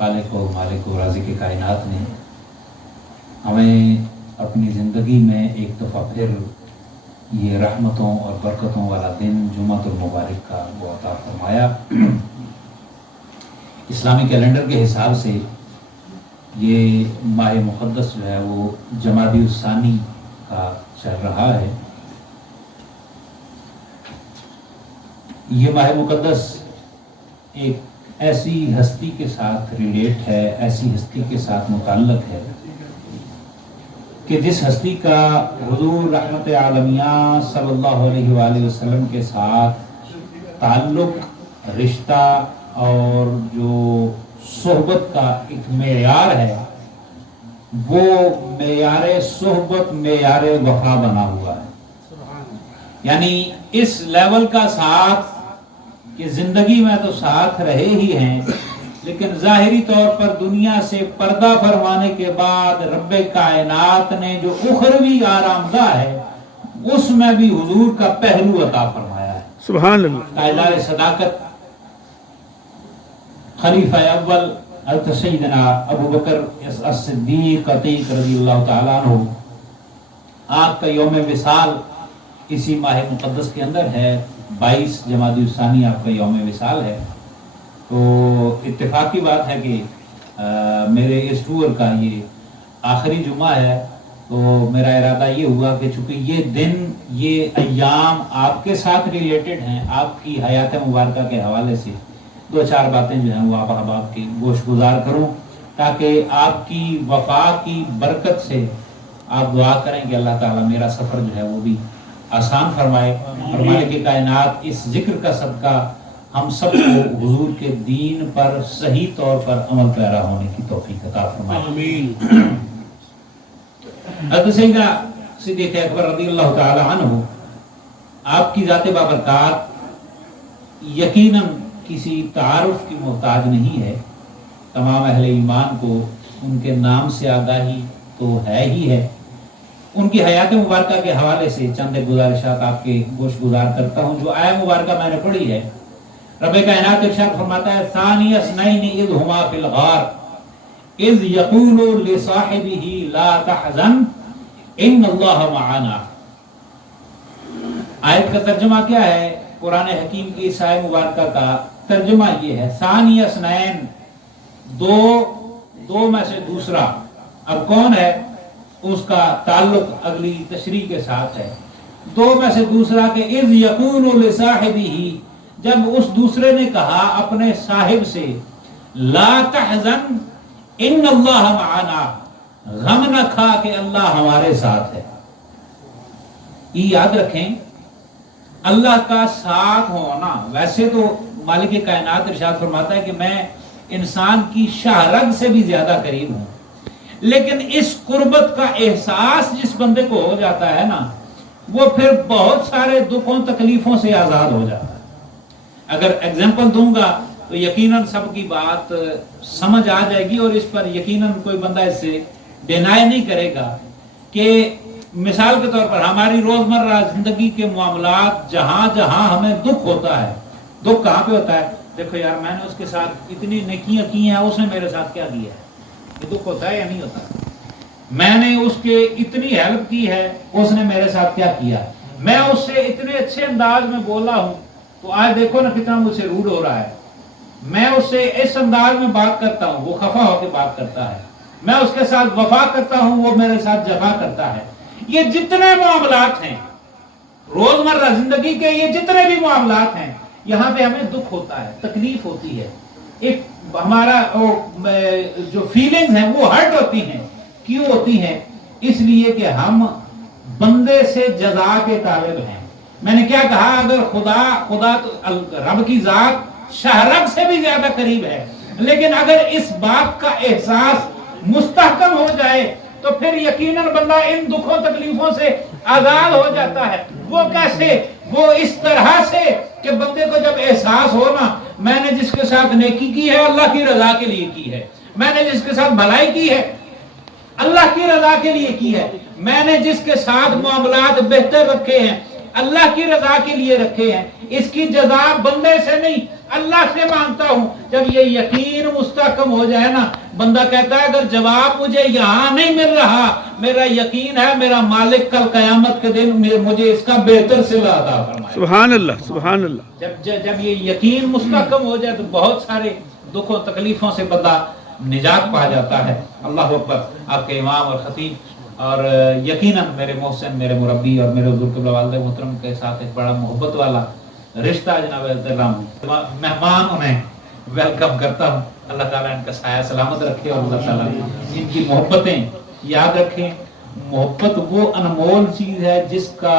खालिक व मालिक व राज़िक़ कायनात ने हमें अपनी ज़िंदगी में एक दफ़ा फिर ये रहमतों और बरकतों वाला दिन जुम्मतुल मुबारक का वो अता फरमाया। इस्लामी कैलेंडर के हिसाब से ये माह मुक़द्दस जो है वो जमादी उस्सानी का चल रहा है। ये माह मुक़द्दस एक ऐसी हस्ती के साथ रिलेट है, ऐसी हस्ती के साथ मुताल्लक़ है कि जिस हस्ती का हुज़ूर रहमत आलमिया सल्लल्लाहु अलैहि वसल्लम के साथ ताल्लुक़, रिश्ता और जो सोहबत का एक मेयार है, वो मेयार सोहबत, मेयार वफा बना हुआ है। यानी इस लेवल का साथ कि जिंदगी में तो साथ रहे ही हैं, लेकिन जाहिरी तौर पर दुनिया से पर्दा फरमाने के बाद रब्बे कायनात ने जो उखरवी आरामगाह है उसमें भी हुजूर का पहलू अता फरमाया है। सुभान अल्लाह। कायदार सदाकत खलीफा अव्वल हज़रत सैयदना अबू बकर as-सिद्दीक़ अतीक रज़ियल्लाहु तआला अन्हु, आपका यौम विसाल इसी माह मुक़द्दस के अंदर है। 22 जमादी उस्सानी आपका यौम विसाल है। तो इत्तेफाक की बात है कि मेरे इस टूर का ये आखिरी जुमा है, तो मेरा इरादा ये हुआ कि चूँकि ये दिन, ये अय्याम आपके साथ रिलेटेड हैं, आपकी हयात मुबारका के हवाले से दो चार बातें जो हैं वो आप अहबाब की गोश गुजार करूँ, ताकि आपकी वफा की बरकत से आप दुआ करें कि अल्लाह ताला मेरा सफ़र जो है वो भी आसान फरमाए और मालिक कायनात इस जिक्र का सदका हम सबको हुजूर के दीन पर सही तौर पर अमल पैरा होने की तौफीक अता फरमाए। आमीन। हज़रत सैयदना सिद्दीक़ अकबर रज़ियल्लाहु तआला अन्हु, आपकी ज़ात बाबरकात यकीनन किसी तारुफ की मोहताज नहीं है। तमाम अहले ईमान को उनके नाम से आगाही तो है ही है। उनकी हयात मुबारका के हवाले से चंद गुजारिशात आपके गोश गुजार करता हूँ। जो आयत मुबारका मैंने पढ़ी है, रब्बे कायनात इरशाद फरमाता है, सानी अस्नैनि इज़ हुमा फिल गार इज़ यक़ूलु लिसाहिबिही ला तहज़न इन्नल्लाह मअना। आयत का तर्जुमा क्या है? कुरान हकीम की इस आयत मुबारका का तर्जुमा ये है, सानी अस्नैन, दो में से दूसरा। अब कौन है? उसका ताल्लुक अगली तशरीह के साथ है। दो में से दूसरा के इज़ यक़ूलु लिसाहिबिही, जब उस दूसरे ने कहा अपने साहिब से, ला तहज़न इन्नल्लाह मअना, गम न खा कि अल्लाह हमारे साथ है। ये याद रखें, अल्लाह का साथ होना, वैसे तो मालिक कायनात इरशाद फरमाता है कि मैं इंसान की शाहरग से भी ज्यादा करीब हूं, लेकिन इस कुर्बत का एहसास जिस बंदे को हो जाता है ना, वो फिर बहुत सारे दुखों तकलीफों से आजाद हो जाता है। अगर एग्जाम्पल दूंगा तो यकीनन सबकी बात समझ आ जाएगी और इस पर यकीनन कोई बंदा इससे डिनाई नहीं करेगा कि मिसाल के तौर पर हमारी रोजमर्रा जिंदगी के मामलात, जहां जहां हमें दुख होता है, दुख कहाँ पे होता है? देखो यार, मैंने उसके साथ इतनी नेकियां की हैं, उसने मेरे साथ क्या किया है? ये दुख होता है या नहीं होता? मैंने उसके इतनी हेल्प की है, उसने मेरे साथ क्या किया? मैं उससे इतने अच्छे अंदाज में बोला हूं, तो आज देखो ना कितना मुझसे रूड हो रहा है। मैं उससे इस अंदाज में बात करता हूं, वो खफा होकर बात करता है। मैं उसके साथ वफा करता हूं, वो मेरे साथ जफा करता है। ये जितने मामलात हैं रोजमर्रा जिंदगी के, ये जितने भी मामलात हैं, यहाँ पे हमें दुख होता है, तकलीफ होती है, एक हमारा जो फीलिंग्स हैं वो हर्ट होती हैं। क्यों होती हैं? इसलिए कि हम बंदे से जजा के तालिब हैं। मैंने क्या कहा? अगर खुदा तो रब की जात शाहरग से भी ज्यादा करीब है, लेकिन अगर इस बात का एहसास मुस्तहकम हो जाए तो फिर यकीनन बंदा इन दुखों तकलीफों से आजाद हो जाता है। वो कैसे? वो इस तरह से कि बंदे को जब एहसास हो ना, मैंने जिसके साथ नेकी की है अल्लाह की रजा के लिए की है, मैंने जिसके साथ भलाई की है अल्लाह की रजा के लिए की है, मैंने जिसके साथ मामलात बेहतर रखे हैं अल्लाह की रजा के लिए रखे हैं, इसकी जजा बंदे से नहीं अल्लाह से मांगता हूँ। जब ये यकीन मुस्तहकम हो जाए ना, बंदा कहता है अगर जवाब मुझे यहाँ नहीं मिल रहा, मेरा यकीन है मेरा मालिक कल कयामत के दिन मुझे इसका बेहतर सिला अता फरमाए। सुभान अल्लाह, सुभान अल्लाह। जब ये यकीन मुस्तहकम हो जाए तो बहुत सारे दुखों तकलीफों से बंदा निजात पा जाता है। अल्लाह अकबर। आपके इमाम और खतीब और यकीनन मेरे मोहसिन, मेरे मुरब्बी और मेरे हुजूर के वालिद मोहतरम के साथ एक बड़ा मोहब्बत वाला रिश्ता जनाब मेहमान उन्हें वेलकम करता हूँ। अल्लाह ताला इनका साया सलामत रखे और अल्लाह ताला इनकी मोहब्बतें याद रखें। मोहब्बत वो अनमोल चीज़ है जिसका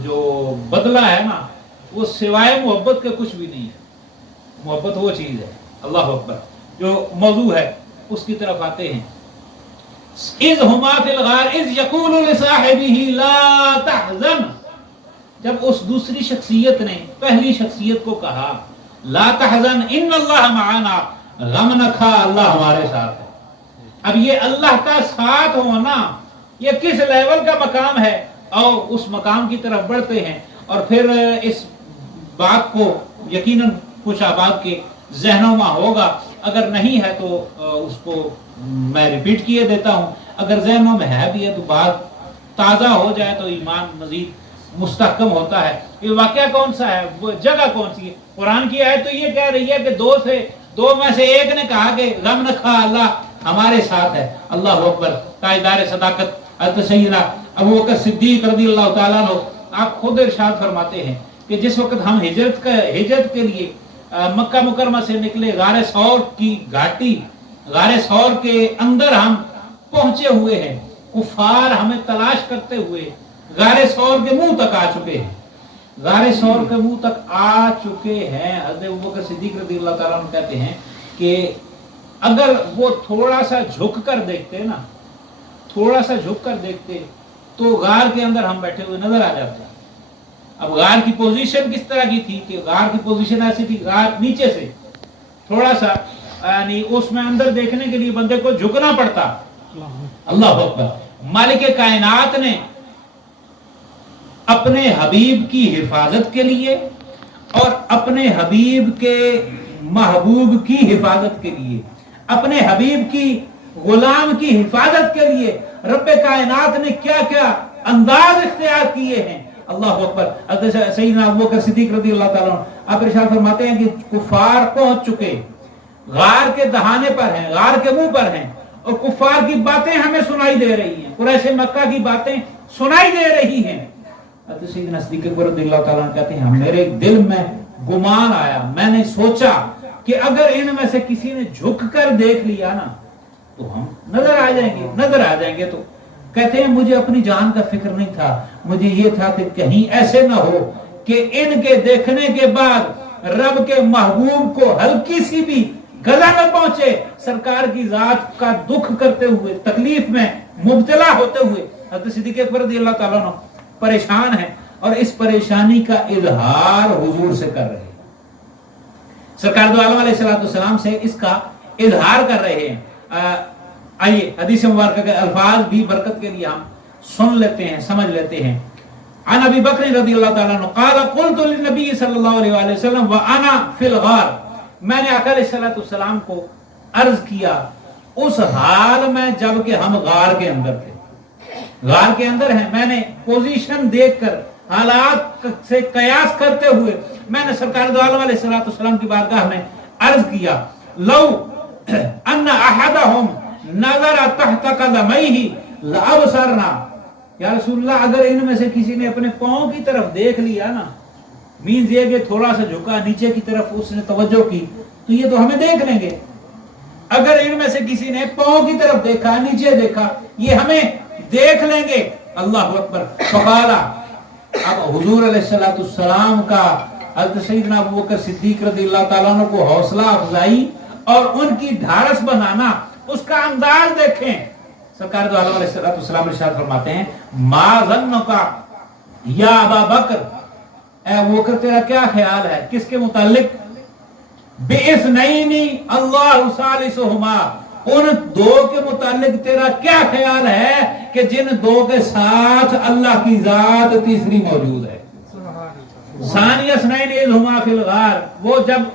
जो बदला है ना, वो सिवाय मोहब्बत के कुछ भी नहीं है। मोहब्बत वो चीज़ है। अल्लाह अकबर। जो मौजू है उसकी तरफ आते हैं। इज़ हुमा फिल गार इज़ यक़ूलु लिसाहिबिही ला तहज़न। जब उस दूसरी शख्सियत ने पहली शख्सियत को कहा ला तहज़न इन्नल्लाह मआना, गम न खा, अल्लाह हमारे साथ है। अब ये अल्लाह का साथ होना ये किस लेवल का मकाम है, और उस मकाम की तरफ बढ़ते हैं। और फिर इस बात को यकीनन कुछ आबाद के जहनों में होगा, अगर नहीं है तो उसको मैं रिपीट किए देता हूँ। अगर जहनों में है भी है तो बात ताज़ा हो जाए तो ईमान मजीद मुस्तहकम होता है। ये वाक़या कौन सा है, वो जगह कौन सी है? कुरान की आयत तो ये कह रही है कि दो में से एक ने कहा कि गम न खा, अल्लाह हमारे साथ है। अल्लाह अकबर। ताजदार सदाकत हज़रत सय्यदना अबू बकर सिद्दीक़ रज़ियल्लाहु ताला अन्हु, आप खुद इरशाद फरमाते हैं कि जिस वक्त हम हिजरत के लिए मक्का मुकरमा से निकले, गारे सौर की घाटी, गारे सौर के अंदर हम पहुंचे हुए हैं। कुफार हमें तलाश करते हुए गारे सौर के मुंह तक आ चुके हैं। गारे सौर के मुंह तक आ चुके हैं। हज़रत अबू बकर सिद्दीक़ रज़ियल्लाहु ताला अन्हु कहते हैं कि अगर वो थोड़ा सा झुक कर देखते ना, थोड़ा सा झुक कर देखते तो गार के अंदर हम बैठे हुए नजर आ जाते। अब गार की पोजीशन किस तरह की थी कि गार की पोजीशन ऐसी थी, गार नीचे से थोड़ा सा यानी उसमें अंदर देखने के लिए बंदे को झुकना पड़ता। अल्लाह अकबर। मालिक कायनात ने अपने हबीब की हिफाजत के लिए और अपने हबीब के महबूब की हिफाजत के लिए, अपने हबीब की गुलाम की हिफाजत के लिए रब्बे कायनात ने क्या क्या अंदाज इख्तियार किए हैं। अल्लाह अकबर। हज़रत सय्यदना अबू बकर सिद्दीक़ रज़ियल्लाहु ताला अन्हु आप इरशाद फरमाते हैं कि कुफार पहुंच चुके, गार के दहाने पर हैं, गार के मुंह पर हैं, और कुफार की बातें हमें सुनाई दे रही हैं, कुरैश मक्का की बातें सुनाई दे रही हैं। हज़रत सय्यदना सिद्दीक़ रज़ियल्लाहु ताला अन्हु कहते हैं मेरे दिल में गुमान आया, मैंने सोचा कि अगर इनमें से किसी ने झुक कर देख लिया ना तो हम नजर आ जाएंगे। तो कहते हैं मुझे अपनी जान का फिक्र नहीं था, मुझे ये था कि कहीं ऐसे ना हो कि इनके देखने के बाद रब के महबूब को हल्की सी भी गज़ा न पहुंचे, सरकार की जात का दुख करते हुए, तकलीफ में मुब्तला होते हुए। हज़रत सिद्दीक़ अकबर रज़ियल्लाहु ताला अन्हु परेशान है और इस परेशानी का इजहार हुजूर से कर रहे हैं। सरकार दो आलम अलैहिस्सलाम से इसका इजहार कर रहे हैं। आइए हदीस मुबारक के अल्फाज भी बरकत के लिए हम सुन लेते हैं, समझ लेते हैं। अन अबी बकर रज़ियल्लाहु ताला अन्हु क़ाल क़ुल्तु लिन्नबी सल्लल्लाहु अलैहि वसल्लम व अना फिल गार, मैंने आका अलैहिस्सलाम को अर्ज किया उस हाल में जब कि हम गार के अंदर थे, गार के अंदर हैं। मैंने पोजीशन देखकर हालात से कयास करते हुए मैंने सरकार दो आलम अलैहिस्सलाम की बारगाह में अर्ज किया लौ अन्ना अहदहुम नज़र तहत कदमैहि लअबसरना, या रसूलल्लाह अगर इनमें से किसी ने अपने पांव की तरफ देख लिया ना, मीन्स ये कि थोड़ा सा झुका नीचे की तरफ उसने तवज्जो की तो ये तो हमें देख लेंगे। अगर इनमें से किसी ने पांव की तरफ देखा, नीचे देखा, ये हमें देख लेंगे। अल्लाह अकबर। फकाला, अब हुजूर अलैहिस्सलाम का हज़रत सय्यदना अबू बकर सिद्दीक़ रज़ियल्लाहु ताला अन्हु को हौसला अफजाई और उनकी ढारस बनाना, उसका अंदाज देखें। सरकार दो आलम अलैहिस्सलाम इरशाद फरमाते हैं मा ज़न्नुका या अबा बकर, ए अबू बकर तेरा क्या ख्याल है, किसके मुतालिक? बिइस्नैनी अल्लाहु सालिसुहुमा, उन दो के मुतालिक तेरा क्या ख्याल है कि जिन दो के साथ अल्लाह की जात तीसरी मौजूद है। सानिया स्नैन इज़ हुमा फिल गार, वो जब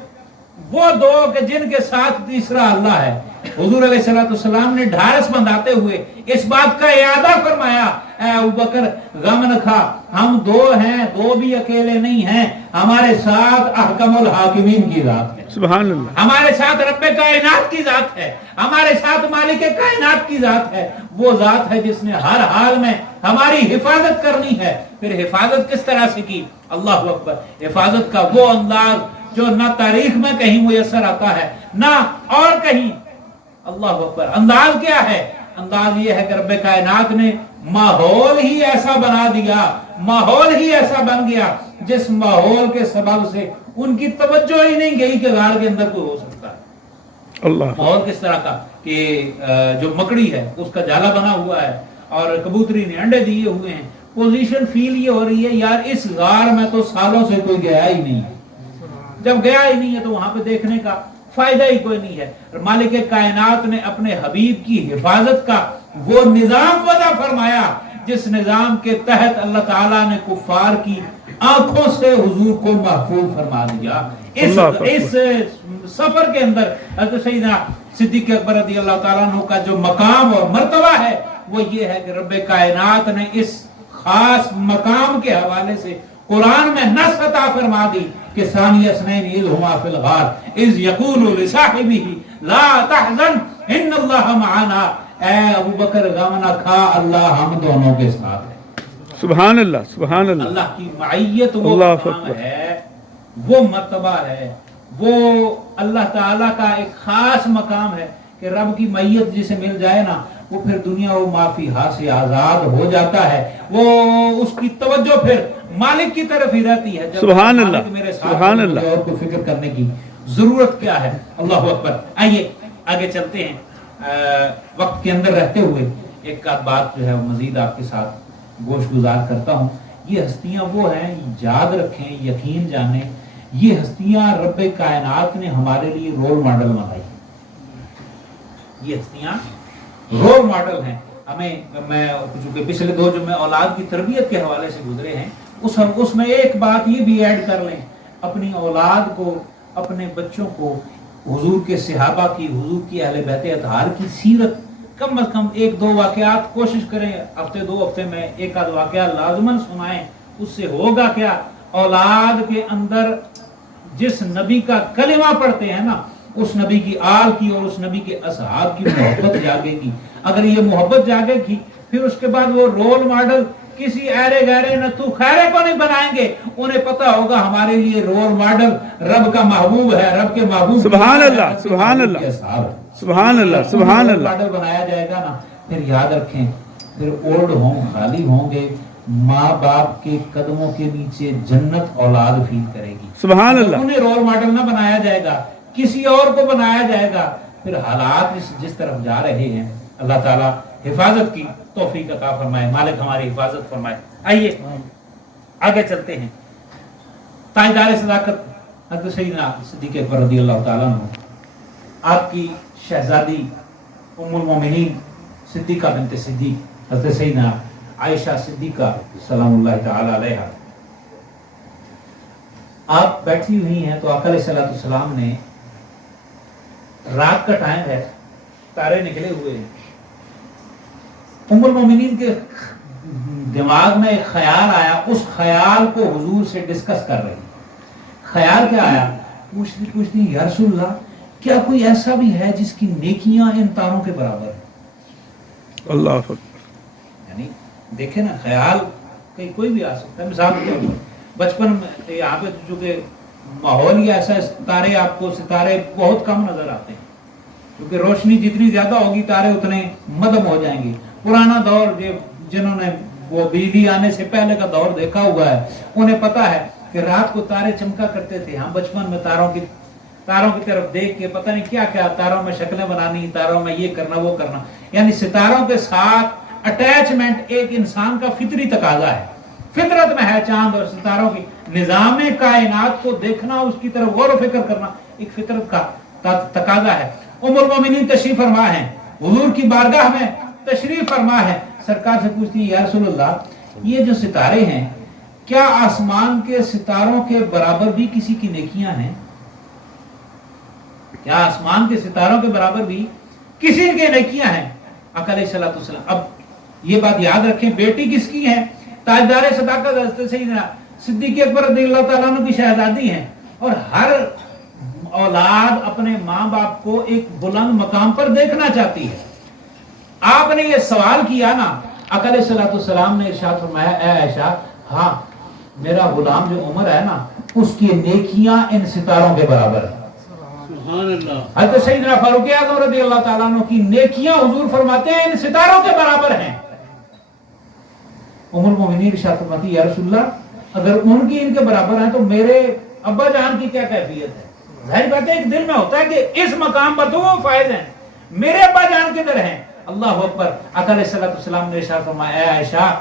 वो दो के जिनके साथ तीसरा अल्लाह है। हुजूर अलैहिस्सलाम ने ढारस बंधाते हुए इस बात का यादा फरमाया, ऐ अबू बकर गम न खा, हम दो हैं, दो भी अकेले नहीं हैं, हमारे साथ अहकमुल हाकिमीन की जात है, सुभान अल्लाह, हमारे साथ रब्बे कायनात की जात है, हमारे साथ मालिक कायनात की जात है। वो जात है जिसने हर हाल में हमारी हिफाजत करनी है। फिर हिफाजत किस तरह से की? अल्लाह अकबर। हिफाजत का वो अंदाज जो ना तारीख में कहीं मुयस्सर आता है ना और कहीं। अल्लाह अकबर। अंदाज क्या है? अंदाज ये है कि रब्बे कायनात ने माहौल ही ऐसा बना दिया, माहौल ही ऐसा बन गया जिस माहौल के सबब से उनकी तवज्जो ही नहीं गई कि गार के अंदर कोई हो सकता है। अल्लाह, माहौल किस तरह का कि जो मकड़ी है उसका जाला बना हुआ है और कबूतरी ने अंडे दिए हुए हैं। पोजीशन फील ये हो रही है, यार इस गार में तो सालों से कोई गया ही नहीं है, जब गया ही नहीं है तो वहां पे देखने का फायदा ही कोई नहीं है। मालिक कायनात ने अपने हबीब की हिफाजत का वो निजाम वज़ा फरमाया जिस निजाम के तहत अल्लाह ताला ने कुफार की आंखों से हुजूर को महफूज फरमा दिया। इस सफर के अंदर हज़रत सैयदना सिद्दीक़ अकबर रज़ी अल्लाह ताला अन्हु का जो मकाम और मर्तबा है वो ये है कि रब्बे कायनात ने इस खास मकाम के हवाले से कुरान में नस अता फरमा दी कि सानिया स्नैन इज़ हुमा फिल गार इज़ यक़ूलु लिसाहिबिही ला तहज़न इन्नल्लाह मअना, ऐ अबू बकर गम न खा, अल्लाह हम दोनों के साथ है। सुभान अल्लाह, सुभान अल्लाह। अल्लाह की माइयत वो मकाम है, वो मर्तबा है, वो अल्लाह ताला का एक खास मकाम है कि रब की मैयत जिसे मिल जाए ना वो फिर दुनिया वो माफी हाथ से आजाद हो जाता है। वो उसकी तवज्जो फिर मालिक की तरफ ही रहती है। सुभान अल्लाह, मेरे साथ सुभान अल्लाह। और को फिक्र करने की जरूरत क्या है? अल्लाह अकबर। आइए आगे चलते हैं। वक्त के अंदर रहते हुए एक आध बात जो है वो मजीद आपके साथ गोश गुजार करता हूँ। ये हस्तियां वो हैं, याद रखें, यकीन जाने, ये हस्तियां रब्बे कायनात ने हमारे लिए रोल मॉडल बनाई। ये हस्तियां रोल मॉडल हैं हमें। मैं चूंकि पिछले दो जो मैं औलाद की तरबियत के हवाले से गुजरे हैं उसमें एक बात ये भी ऐड कर लें, अपनी औलाद को, अपने बच्चों को हुजूर के सहाबा की, हुजूर की अहले बैत अतहार की सीरत कम अज कम एक दो वाकयात कोशिश करें, हफ्ते दो हफ्ते में एक आध वाकया लाजमन सुनाएं। उससे होगा क्या? औलाद के अंदर जिस नबी का कलिमा पढ़ते हैं ना उस नबी की आल की और उस नबी के असहाब की मोहब्बत जागेगी। अगर ये मोहब्बत जागेगी फिर उसके बाद वो रोल मॉडल किसी ऐरे गहरे नथु खैरे को नहीं बनाएंगे। उन्हें पता होगा हमारे लिए रोल मॉडल रब का महबूब है, रब के महबूब। सुभान अल्लाह, सुभान अल्लाह, सुभान अल्लाह, सुभान अल्लाह। मॉडल बनाया जाएगा ना, फिर याद रखें, फिर ओल्ड होम खाली होंगे, माँ बाप के कदमों के नीचे जन्नत औलाद फील करेगी। सुभान अल्लाह। उन्हें रोल मॉडल ना बनाया जाएगा, किसी और को बनाया जाएगा, फिर हालात जिस तरफ जा रहे हैं अल्लाह ताला हिफाजत की तौफीक अता फरमाए, मालिक हमारी हिफाजत फरमाए। आइए आगे चलते हैं। ताजदार सदाकत हज़रत सैयदना सिद्दीक़ अकबर रज़ियल्लाहु ताला अन्हु, आपकी शहजादी उम्मुल मोमिनीन सिद्दीक़ा बिन्त सिद्दीक़ हज़रत सैयदना आयशा सिद्दीक़ा सलामुल्लाह तआला अलैहा, आप बैठी हुई हैं तो आका अलैहिस्सलातु वस्सलाम ने, रात का टाइम है, तारे निकले हुए हैं, उम्मुल मोमिनीन के दिमाग में एक ख्याल आया, उस ख्याल को हुजूर से डिस्कस कर रही। ख्याल क्या आया? पूछती या रसूलल्लाह, क्या कोई ऐसा भी है जिसकी नेकियां इन तारों के बराबर है? अल्लाह अकबर। यानी देखे ना, ख्याल कहीं कोई भी आ सकता है। मिसाल के तौर पर बचपन में यहाँ पे चूंकि माहौल ही ऐसा, तारे आपको सितारे बहुत कम नजर आते हैं क्योंकि रोशनी जितनी ज्यादा होगी तारे उतने मदम हो जाएंगे। पुराना दौर जिन्होंने वो बिजली आने से पहले का दौर देखा हुआ है उन्हें पता है कि रात को तारे चमका करते थे। हम बचपन में तारों की तरफ देख के पता नहीं क्या क्या, तारों में शक्लें बनानी, तारों में ये करना वो करना, यानी सितारों के साथ अटैचमेंट एक इंसान का फितरी तकाजा है, फितरत में है। चांद और सितारों की निजाम कायनात को देखना, उसकी तरफ गौर फिक्र करना एक फितरत का तकाजा है। उम्मुल मोमिनीन तशरीफ फरमा है, हुजूर की बारगाह में तशरीफ फरमा है। सरकार से पूछती है या रसूलल्लाह, ये जो सितारे हैं کیا آسمان کے ستاروں کے برابر بھی کسی کی نیکیاں ہیں؟ کیا آسمان کے ستاروں کے برابر بھی کسی کی نیکیاں ہیں؟ آقا علیہ الصلوۃ والسلام، اب یہ بات یاد رکھیں، بیٹی کس کی ہے؟ تاجدار صداقت حضرت سیدنا صدیق اکبر رضی اللہ تعالیٰ عنہ کی شہزادی ہیں، اور ہر اولاد اپنے ماں باپ کو ایک بلند مقام پر دیکھنا چاہتی ہے۔ آپ نے یہ سوال کیا نا، آقا علیہ الصلوۃ والسلام نے ارشاد فرمایا، اے عائشہ، ہاں میرا غلام جو عمر ہے نا، اس کی نیکیاں ان ستاروں کے برابر ہیں۔ سبحان اللہ۔ حضرت سیدنا فاروق اعظم رضی اللہ تعالیٰ عنہ کی نیکیاں حضور فرماتے ہیں ان ستاروں کے برابر ہیں۔ ام المومنین ارشاد فرماتی، یا رسول اللہ، اگر ان کی ان کے برابر ہیں تو میرے ابا جان کی کیا کیفیت ہے؟ ظاہر بات ہے ایک دل میں ہوتا ہے کہ اس مقام پر تو وہ فائز ہیں، میرے ابا جان کدھر ہیں؟ اللہ اکبر۔ آقا علیہ الصلوۃ والسلام نے ارشاد فرمایا، اے عائشہ،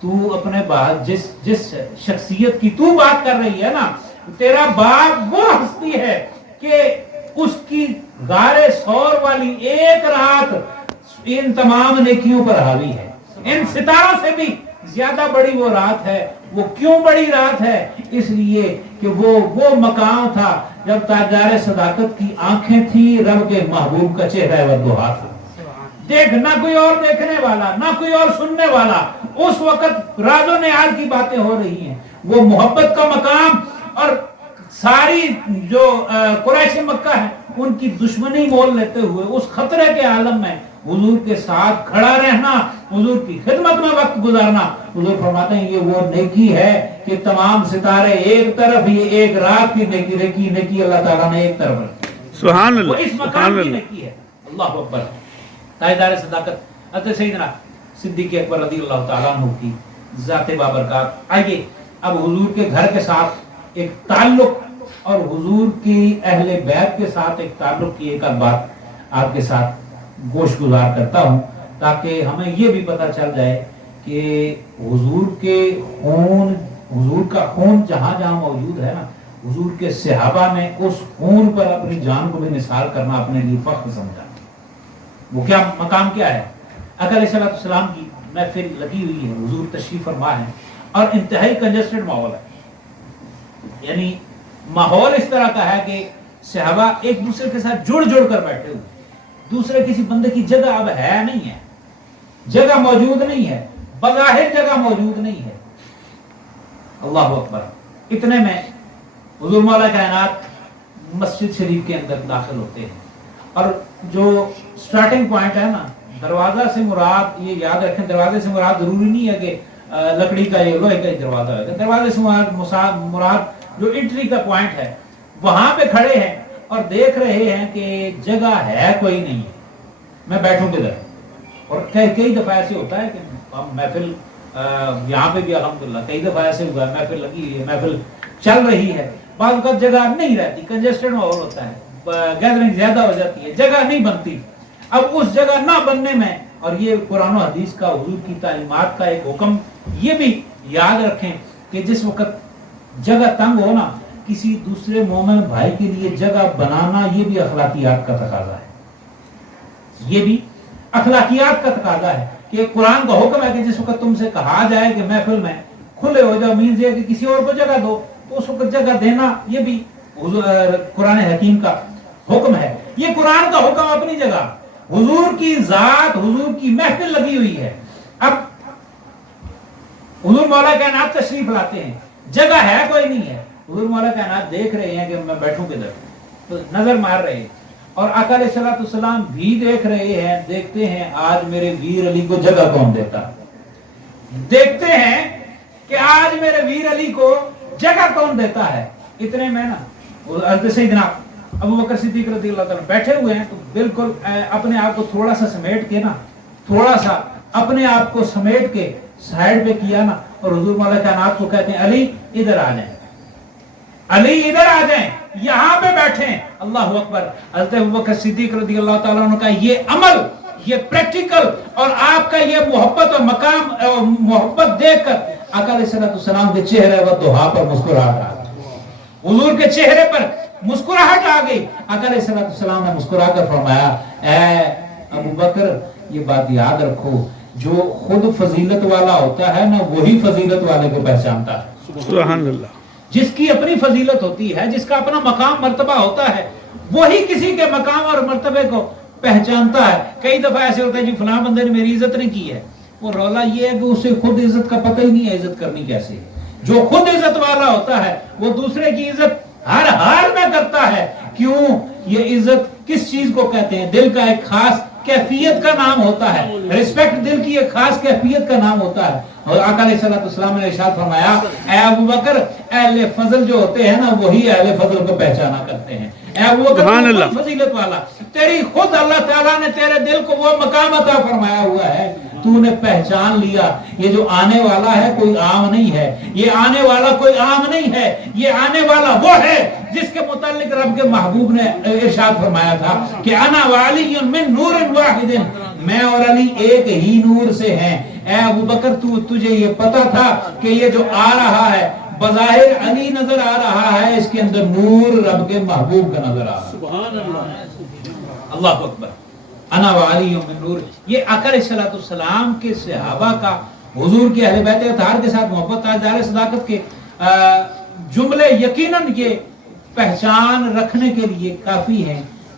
تو اپنے باپ جس شخصیت کی تو بات کر رہی ہے نا، تیرا باپ وہ ہستی ہے کہ اس کی غار ثور والی ایک رات ان تمام نیکیوں پر حاوی ہے۔ ان ستاروں سے بھی زیادہ بڑی وہ رات ہے۔ وہ کیوں بڑی رات ہے؟ اس لیے کہ وہ مقام تھا جب تاجدار صداقت کی آنکھیں تھی رب کے محبوب کا چہرہ والضحیٰ تھا۔ دیکھ، نہ کوئی اور دیکھنے والا، نہ کوئی اور سننے والا، اس وقت راز و نیاز کی باتیں ہو رہی ہیں۔ وہ محبت کا مقام، اور ساری جو قریش مکہ ہے ان کی دشمنی مول لیتے ہوئے اس خطرے کے عالم میں حضور کے ساتھ کھڑا رہنا، حضور کی خدمت میں وقت گزارنا، حضور فرماتے ہیں یہ وہ نیکی ہے کہ تمام ستارے ایک طرف، یہ ایک رات کی نیکی اللہ تعالیٰ نے ایک طرف رکھی۔ سبحان اللہ۔ وہ اس مقام کی نیکی ہے۔ اللہ اکبر۔ تاجدار صداقت حضرت سیدنا صدیق اکبر رضی اللہ تعالیٰ عنہ کی ذات بابرکات۔ آئیے اب حضور کے گھر کے ساتھ ایک تعلق اور حضور کی اہل بیت کے ساتھ ایک تعلق کی ایک بات آپ کے ساتھ گوش گزار کرتا ہوں، تاکہ ہمیں یہ بھی پتہ چل جائے کہ حضور کے خون، حضور کا خون جہاں جہاں موجود ہے نا، حضور کے صحابہ نے اس خون پر اپنی جان کو بھی نثار کرنا اپنے لیے فخر سمجھا۔ وہ کیا مقام کیا ہے؟ آقا علیہ الصلوۃ والسلام کی محفل لگی ہوئی ہے، حضور تشریف فرما ہے، اور انتہائی کنجسٹڈ ماحول ہے، یعنی ماحول اس طرح کا ہے کہ صحابہ ایک دوسرے کے ساتھ جڑ کر بیٹھے ہوئے، دوسرے کسی بندے کی جگہ اب ہے نہیں ہے، جگہ موجود نہیں ہے، بظاہر جگہ موجود نہیں ہے۔ اللہ اکبر۔ اتنے میں حضور مولا کائنات مسجد شریف کے اندر داخل ہوتے ہیں، اور جو سٹارٹنگ پوائنٹ ہے نا، دروازہ سے مراد، یہ یاد رکھیں، دروازے سے مراد ضروری نہیں ہے کہ لکڑی کا یا لوہے کا ہی دروازہ ہے، دروازے سے مراد جو انٹری کا پوائنٹ ہے، وہاں پہ کھڑے ہیں اور دیکھ رہے ہیں کہ جگہ ہے کوئی نہیں ہے، میں بیٹھوں کدھر؟ اور کئی دفعہ ایسے ہوتا ہے کہ ہم محفل یہاں پہ بھی الحمدللہ کئی دفعہ ایسے ہوا ہے، محفل لگی ہے، محفل چل رہی ہے، بعض اوقات جگہ نہیں رہتی، کنجسٹڈ ماحول ہوتا ہے، گیدرنگ زیادہ ہو جاتی ہے، جگہ نہیں بنتی۔ اب اس جگہ نہ بننے میں، اور یہ قرآن و حدیث کا، حضور کی تعلیمات کا ایک حکم، یہ بھی یاد رکھیں کہ جس وقت جگہ تنگ ہو نا، کسی دوسرے مومن بھائی کے لیے جگہ بنانا، یہ بھی اخلاقیات کا تقاضا ہے، یہ بھی اخلاقیات کا تقاضا ہے کہ قرآن کا حکم ہے کہ جس وقت تم سے کہا جائے کہ محفل میں کھلے ہو جاؤ، مینز یہ کہ کسی اور کو جگہ دو، تو اس وقت جگہ دینا یہ بھی قرآن حکیم کا حکم ہے۔ یہ قرآن کا حکم اپنی جگہ، حضور کی ذات، حضور کی محفل لگی ہوئی ہے۔ اب حضور مولا کائنات تشریف لاتے ہیں، جگہ ہے کوئی نہیں ہے، حضور مولا کائنات دیکھ رہے ہیں کہ میں بیٹھوں کدھر، تو نظر مار رہے ہیں، اور آقا علیہ الصلوۃ والسلام بھی دیکھ رہے ہیں، دیکھتے ہیں آج میرے ویر علی کو جگہ کون دیتا، دیکھتے ہیں کہ آج میرے ویر علی کو جگہ کون دیتا ہے۔ اتنے میں نا حضرت سیدنا ابو بکر صدیق رضی اللہ تعالیٰ بیٹھے ہوئے ہیں، تو بالکل اپنے آپ کو تھوڑا سا سمیٹ کے نا، تھوڑا سا اپنے آپ کو سمیٹ کے سائیڈ پہ کیا نا، اور حضور مولا کائنات کو کہتے ہیں علی ادھر آ جائیں، علی ادھر آ جائیں، یہاں پہ بیٹھیں۔ اللہ اکبر۔ حضرت ابو بکر صدیق رضی اللہ تعالیٰ عنہ کا یہ عمل، یہ پریکٹیکل، اور آپ کا یہ محبت اور مقام اور محبت دیکھ کر آقا علیہ السلام کے چہرے والضحیٰ پر مسکراہٹ آ گئی، حضور کے چہرے پر مسکراہٹ آ گئی۔ آقا علیہ السلام نے مسکرا کر فرمایا، اے ابو بکر، یہ بات یاد رکھو، جو خود فضیلت والا ہوتا ہے نا، وہی فضیلت والے کو پہچانتا ہے۔ सुभान अल्लाह। जिसकी अपनी फजीलत होती है, जिसका अपना मकाम मर्तबा होता है, वही किसी के मकाम और मर्तबे को पहचानता है। कई दफा ऐसे होता है जी फलां बंदे ने मेरी इज्जत नहीं की है, वो रौला ये है कि उसे खुद इज्जत का पता ही नहीं है इज्जत करनी कैसे है। जो खुद इज्जत वाला होता है वो दूसरे की इज्जत हर हाल में करता है। क्यों? ये इज्जत किस चीज को कहते हैं? दिल का एक खास कैफियत का नाम होता है। रिस्पेक्ट दिल की एक खास कैफियत का नाम होता है। और आका अलैहिस्सलाम ने इरशाद फरमाया, ऐ अबू बकर, अहले फजल जो होते हैं ना वही अहले फजल को पहचाना करते हैं। ऐ अबू बकर फजीलत वाला, तेरी खुद अल्लाह ताला ने तेरे दिल को वो मकाम अता फरमाया हुआ है, तूने पहचान लिया ये जो आने वाला है कोई आम नहीं है, ये आने वाला कोई आम नहीं है, ये आने वाला वो है जिसके मुतालिक रब के महबूब ने इरशाद फरमाया था कि अना वालियुन मिन नूरिन वाहिदिन, मैं और अली एक ही नूर से हैं। ऐ अबू बकर, तुझे ये पता था कि ये जो आ रहा है बज़ाहिर अली नजर आ रहा है, इसके अंदर नूर रब के महबूब का नजर आ रहा है। सुभान अल्लाह, अल्लाहु अकबर। अना वालियुम मिन नूर, ये आका अलैहिस्सलाम के सहाबा का हुजूर के अहले बैत अतहार के साथ मोहब्बत, ताजदार सदाकत के जुमले यकीनन ये पहचान रखने के लिए काफी है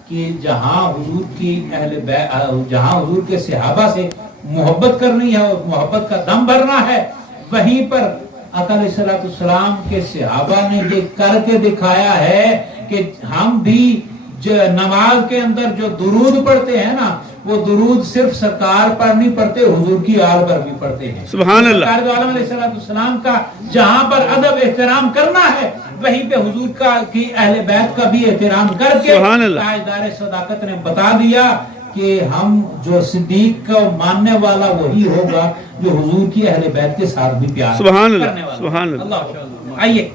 कि जहां हुजूर की जहां हुजूर के सहाबा से मोहब्बत करनी है और मोहब्बत का दम भरना है, वहीं पर आका अलैहिस्सलाम के सहाबा ने ये करके दिखाया है कि हम भी जो नमाज के अंदर जो दुरूद पढ़ते हैं ना, वो दुरूद सिर्फ सरकार पर नहीं पढ़ते, हुजूर की आल पर भी पढ़ते हैं। सुभान अल्लाह। सरकार दो आलम अलैहिस्सलाम का जहां पर अदब एहतराम करना है, वहीं पे हुजूर का की अहले बैत का भी एहतराम करके ताजदार सदाकत ने बता दिया कि हम जो सिद्दीक को मानने वाला वही होगा जो हुजूर की अहले बैत के साथ भी प्यार करने वाला। सुभान अल्लाह। आइए